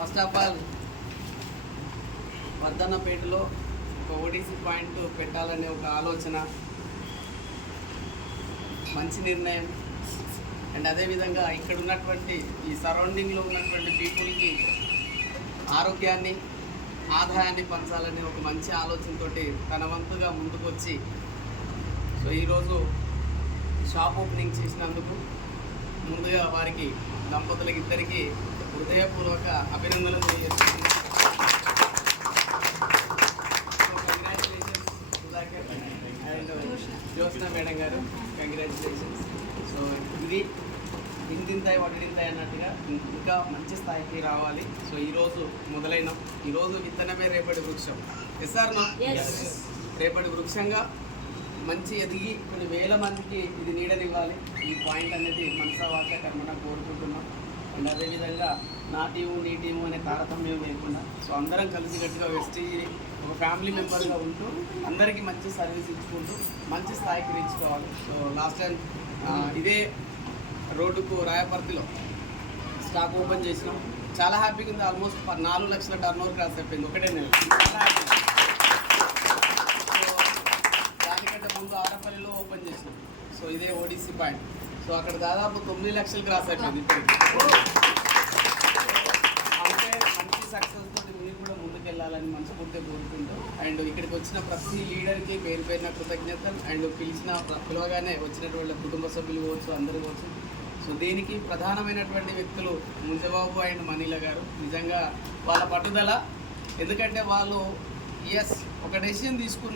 First of all వర్ధన్నపేటలో ఒక ODC point పెట్టాలనే ఒక ఆలోచన, మంచి నిర్ణయం. అండ్ అదేవిధంగా ఇక్కడ ఉన్నటువంటి ఈ సరౌండింగ్లో ఉన్నటువంటి పీపుల్కి ఆరోగ్యాన్ని, ఆదాయాన్ని పంచాలనే ఒక మంచి ఆలోచనతోటి తన వంతుగా ముందుకొచ్చి సో ఈరోజు షాప్ ఓపెనింగ్ చేసినందుకు ముందుగా వారికి దంపతులకి ఇద్దరికి హృదయపూర్వక అభినందనలు తెలియజేస్తున్నాను. Congratulations Sudhakar and Jyotsna madam గారు, కంగ్రాచులేషన్స్. సో ఇది ఇంతింతాయి వడ్డింతాయి అన్నట్టుగా ఇంకా మంచి స్థాయికి రావాలి. సో ఈరోజు మొదలైన ఈరోజు విత్తనమే రేపటి వృక్షం. ఎస్ఆర్ నా రేపటి వృక్షంగా మంచి ఎదిగి కొన్ని వేల మందికి ఇది నీడనివ్వాలి. ఈ పాయింట్ అనేది మనసా వార్త కర్మన కోరుకుంటున్నాం. అండ్ అదేవిధంగా నా టీము నీ టీము అనే తారతమ్యం లేకుండా సో అందరం కలిసికట్టుగా వెస్టీజ్ని ఒక ఫ్యామిలీ మెంబర్గా ఉంటూ అందరికీ మంచి సర్వీస్ ఇచ్చుకుంటూ మంచి స్థాయికి రీచ్ కావాలి. సో లాస్ట్ టైం ఇదే రోడ్డుకు రాయపర్తిలో స్టాక్ ఓపెన్ చేసినాం. చాలా హ్యాపీగా ఉంది. ఆల్మోస్ట్ 4 లక్షల టర్న్ ఓవర్ క్రాస్ అయిపోయింది ఒకటే నెల. దానికంటే ముందు ఆరపల్లిలో ఓపెన్ చేసినాం. సో ఇదే ఓడిసి పాయింట్. సో అక్కడ దాదాపు 9 లక్షలు క్రాస్ అయిపోయింది ఇప్పటికి. అంటే మంచి సక్సెస్ తోటి మీరు కూడా ముందుకెళ్ళాలని మనస్ఫూర్తిగా కోరుకుంటూ అండ్ ఇక్కడికి వచ్చిన ప్రతి లీడర్కి పేరు పేరున కృతజ్ఞతలు. అండ్ పిలవగానే వచ్చినటువంటి కుటుంబ సభ్యులు కావచ్చు, అందరూ కావచ్చు. సో దీనికి ప్రధానమైనటువంటి వ్యక్తులు ముంజబాబు అండ్ మనీల గారు. నిజంగా వాళ్ళ పట్టుదల, ఎందుకంటే వాళ్ళు ఒక డెసిషన్ తీసుకున్నారు.